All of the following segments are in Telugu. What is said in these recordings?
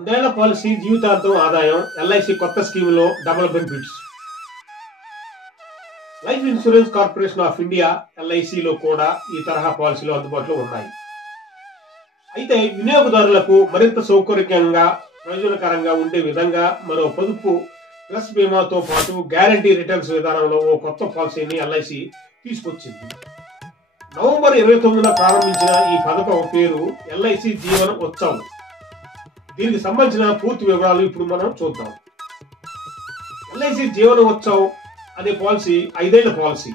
100 ఏళ్ల పాలసీ జీవితాంతం ఆదాయం ఎల్ఐసి కొత్త స్కీములో double benefits. Life insurance corporation of India ఎల్ఐసిలో కూడా ఈ తరహా పాలసీలు అందుబాటులో ఉన్నాయి. అయితే వినియోగదారులకు మరింత సౌకర్యంగా ప్రయోజనకరంగా ఉండే విధంగా మరో పొదుపు ప్లస్ బీమాతో పాటు గ్యారంటీ రిటర్న్స్ విధానంలో ఓ కొత్త పాలసీని ఎల్ఐసి తీసుకొచ్చింది. నవంబర్ 29న ప్రారంభించిన ఈ పథకం పేరు ఎల్ఐసి జీవన ఉత్సవ్. దీనికి సంబంధించిన పూర్తి వివరాలు ఇప్పుడు మనం చూద్దాం. ఎల్ఐసి జీవన ఉత్సవ్ అనే పాలసీ 5 ఏళ్ల పాలసీ.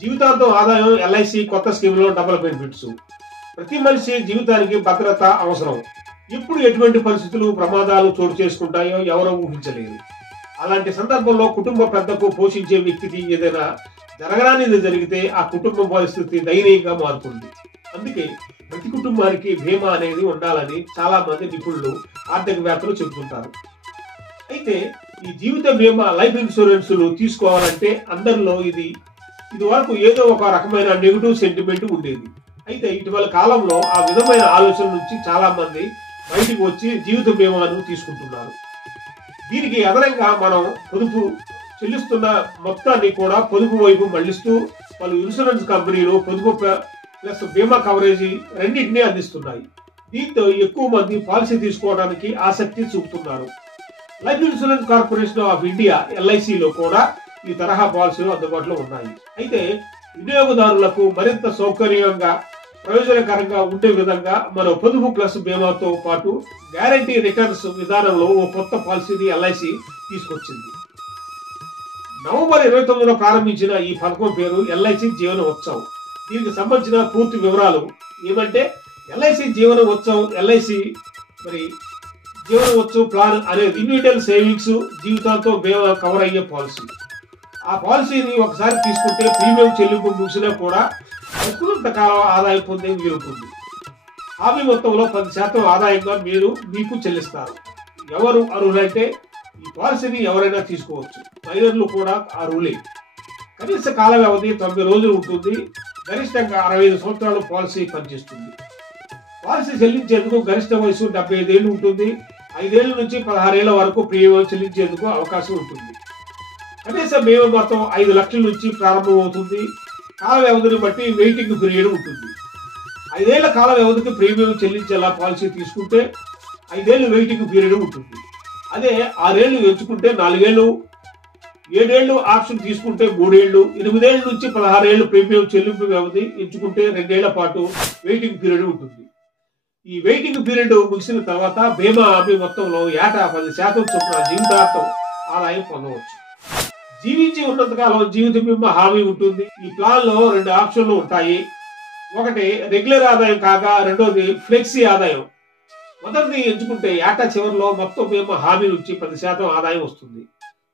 జీవితాంతం ఆదాయం ఎల్ఐసి కొత్త స్కీమ్లో డబుల్ బెనిఫిట్స్. ప్రతి మనిషి జీవితానికి భద్రత అవసరం. ఎప్పుడు ఎటువంటి పరిస్థితులు ప్రమాదాలు చోటు చేసుకుంటాయో ఎవరో ఊహించలేరు. అలాంటి సందర్భంలో కుటుంబ పెద్దకు పోషించే వ్యక్తికి ఏదైనా జరగరానిది జరిగితే ఆ కుటుంబ పరిస్థితి దయనీయంగా మారుతుంది. అందుకే ప్రతి కుటుంబానికి బీమా అనేది ఉండాలని చాలా మంది నిపుణులు ఆర్థికవేత్తలు చెబుతుంటారు. అయితే ఈ జీవిత బీమా లైఫ్ ఇన్సూరెన్స్లు తీసుకోవాలంటే అందరిలో ఇది వరకు ఏదో ఒక రకమైన నెగిటివ్ సెంటిమెంట్ ఉండేది. అయితే ఇటీవల కాలంలో ఆ విధమైన ఆలోచన నుంచి చాలా మంది బయటకు వచ్చి జీవిత బీమాను తీసుకుంటున్నారు. దీనికి అదనంగా మనం పొదుపు చెల్లిస్తున్న మొత్తాన్ని కూడా పొదుపు వైపు మళ్లిస్తూ పలు ఇన్సూరెన్స్ కంపెనీలు పొదుపు ప్లస్ బీమా కవరేజీ రెండింటినీ అందిస్తున్నాయి. దీంతో ఎక్కువ మంది పాలసీ తీసుకోవడానికి ఆసక్తి చూపుతున్నారు. Life insurance corporation of India ఎల్ఐసిలో కూడా ఈ తరహా పాలసీలు అందుబాటులో ఉన్నాయి. అయితే వినియోగదారులకు మరింత సౌకర్యంగా ప్రయోజనకరంగా ఉండే విధంగా మరో పొదుపు ప్లస్ బీమాతో పాటు గ్యారంటీ రిటర్న్స్ విధానంలో ఓ కొత్త పాలసీని ఎల్ఐసి తీసుకొచ్చింది. నవంబర్ 29న ప్రారంభించిన ఈ పథకం పేరు ఎల్ఐసి జీవన ఉత్సవ్. దీనికి సంబంధించిన పూర్తి వివరాలు ఏమంటే ఎల్ఐసి జీవన ఉత్సవ్ ఎల్ఐసి జీవన ఉత్సవ్ ప్లాన్ అనేది ఇండివిజువల్ సేవింగ్స్ జీవితాంతో బీమా కవర్ అయ్యే పాలసీ. ఆ పాలసీని ఒకసారి తీసుకుంటే ప్రీమియం చెల్లింపు ముగిసినా కూడా ఎక్కువంత కాలం ఆదాయం పొందే వీలుంటుంది. హామీ మొత్తంలో 10% ఆదాయంగా మీకు చెల్లిస్తారు. ఎవరు అర్హులంటే ఈ పాలసీని ఎవరైనా తీసుకోవచ్చు. మైనర్లు కూడా అర్హులే. కనీస కాల వ్యవధి 90 రోజులు ఉంటుంది. గరిష్టంగా 65 సంవత్సరాలు పాలసీ పనిచేస్తుంది. పాలసీ చెల్లించేందుకు గరిష్ట వయసు 75 ఏళ్ళు ఉంటుంది. 5 ఏళ్ల నుంచి 16 ఏళ్ల వరకు ప్రీమియం చెల్లించేందుకు అవకాశం ఉంటుంది. కనీస బీమా మొత్తం 5 లక్షల నుంచి ప్రారంభమవుతుంది. కాల వ్యవధిని బట్టి వెయిటింగ్ పీరియడ్ ఉంటుంది. 5 ఏళ్ల కాల వ్యవధికి ప్రీమియం చెల్లించేలా పాలసీ తీసుకుంటే 5 ఏళ్ళు వెయిటింగ్ పీరియడ్ ఉంటుంది. అదే 6 ఏళ్లు ఎంచుకుంటే 4 ఏళ్లు, 7 ఏళ్లు ఆప్షన్ తీసుకుంటే 3 ఏళ్లు, 8 ఏళ్ల నుంచి 16 ఏళ్లు ప్రీమియం చెల్లింపు వ్యవధి ఎంచుకుంటే 2 ఏళ్ల పాటు వెయిటింగ్ పీరియడ్ ఉంటుంది. ఈ వెయిటింగ్ పీరియడ్ ముగిసిన తర్వాత బీమా హామీ మొత్తంలో ఏటా 10% చొప్పున జీవితాంతం ఆదాయం పొందవచ్చు. జీవించి ఉన్నంతకాలం జీవిత బీమా హామీ ఉంటుంది. ఈ ప్లాన్ లో 2 ఆప్షన్లు ఉంటాయి. ఒకటి రెగ్యులర్ ఆదాయం కాగా రెండోది ఫ్లెక్సీ ఆదాయం. మొదటిది ఎంచుకుంటే ఏటా చివరిలో మొత్తం బీమా హామీ నుంచి 10% ఆదాయం వస్తుంది.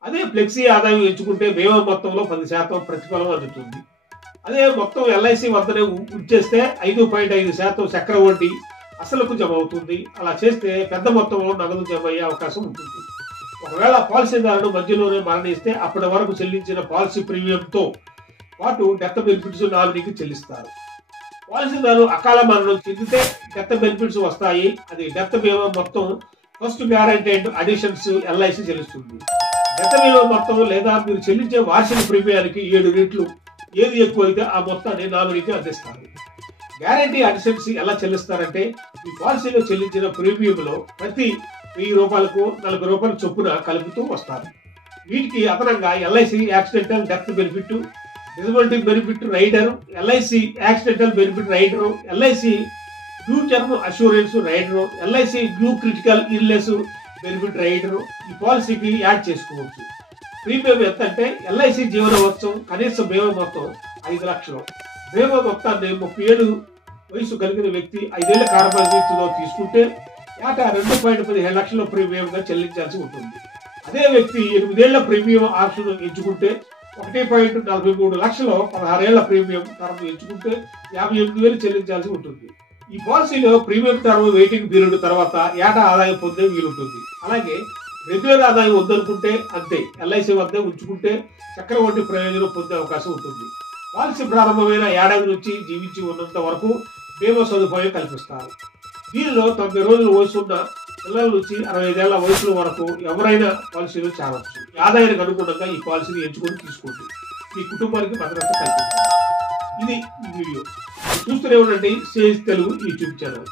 అదే ఫ్లెక్సీ ఆదాయం ఎంచుకుంటే బీమా మొత్తంలో 10% ప్రతిఫలం అందుతుంది. అదే మొత్తం ఎల్ఐసి వద్దనే ఉంచేస్తే 5.5% చక్ర వడ్డీ అసలుకు జమ అవుతుంది. అలా చేస్తే పెద్ద మొత్తంలో నగదు జమ అయ్యే అవకాశం ఉంటుంది. ఒకవేళ పాలసీదారుడు మధ్యలోనే మరణిస్తే అప్పటి వరకు చెల్లించిన పాలసీ ప్రీమియంతో పాటు డెత్ బెనిఫిట్స్ నామినీకి చెల్లిస్తారు. పాలసీదారు అకాల మరణం చెందితే డెత్ బెనిఫిట్స్ వస్తాయి. అది డెత్ బీమా మొత్తం ఫస్ట్ గ్యారంటీడ్ అడిషన్స్ ఎల్ఐసి చెల్లిస్తుంది. డెత్ బీమా మొత్తం లేదా మీరు చెల్లించే వార్షిక ప్రీమియానికి 7 రెట్లు ఏది ఎక్కువైతే ఆ మొత్తాన్ని నామినీకి అందిస్తారు. గ్యారంటీ అడిషన్స్ ఎలా చెల్లిస్తారంటే ఈ పాలసీలో చెల్లించిన ప్రీమియంలో ప్రతి 1000 రూపాయలకు 40 రూపాయల చొప్పున కలుపుతూ వస్తారు. వీటికి అదనంగా LIC accidental death benefit, disability benefit rider, LIC accidental benefit rider, LIC due term assurance rider, LIC due critical illness benefit rider ఈ పాలసీకి యాడ్ చేసుకోవచ్చు. ప్రీమియం ఎంత అంటే ఎల్ఐసి జీవన ఉత్సవం కనీస బీమా మొత్తం 5 లక్షలు. బీమా మొత్తాన్ని 30 ఏళ్ళు వయసు కలిగిన వ్యక్తి 5 ఏళ్ల కాలపరిమితిలో తీసుకుంటే ఏటా 2.17 లక్షల ప్రీమియంగా చెల్లించాల్సి ఉంటుంది. అదే వ్యక్తి 8 ఏళ్ల ప్రీమియం ఆప్షన్ ఎంచుకుంటే 1.43 లక్షలు, 16 ఏళ్ల ప్రీమియం టర్మ్ ఎంచుకుంటే 58,000 చెల్లించాల్సి ఉంటుంది. ఈ పాలసీలో ప్రీమియం టర్మ్ వెయిటింగ్ పీరియడ్ తర్వాత ఏటా ఆదాయం పొందే వీలుంటుంది. అలాగే రెగ్యులర్ ఆదాయం వద్దనుకుంటే అంతే, ఎల్ఐసి వద్ద ఉంచుకుంటే చక్రవడ్డీ ప్రయోజనం పొందే అవకాశం ఉంటుంది. పాలసీ ప్రారంభమైన ఏడాది నుంచి జీవించి ఉన్నంత వరకు బీమా సదుపాయం కల్పిస్తారు. దీనిలో 90 రోజుల వయసున్న పిల్లల నుంచి 65 ఏళ్ల వయసుల వరకు ఎవరైనా పాలసీలో చేరవచ్చు. ఆదాయానికి అనుగుణంగా ఈ పాలసీని ఎంచుకొని తీసుకోండి. మీ కుటుంబానికి భద్రత కల్పిస్తుంది. ఇది ఈ వీడియో. చూస్తూనే ఉండండి సేజ్ తెలుగు యూట్యూబ్ ఛానల్.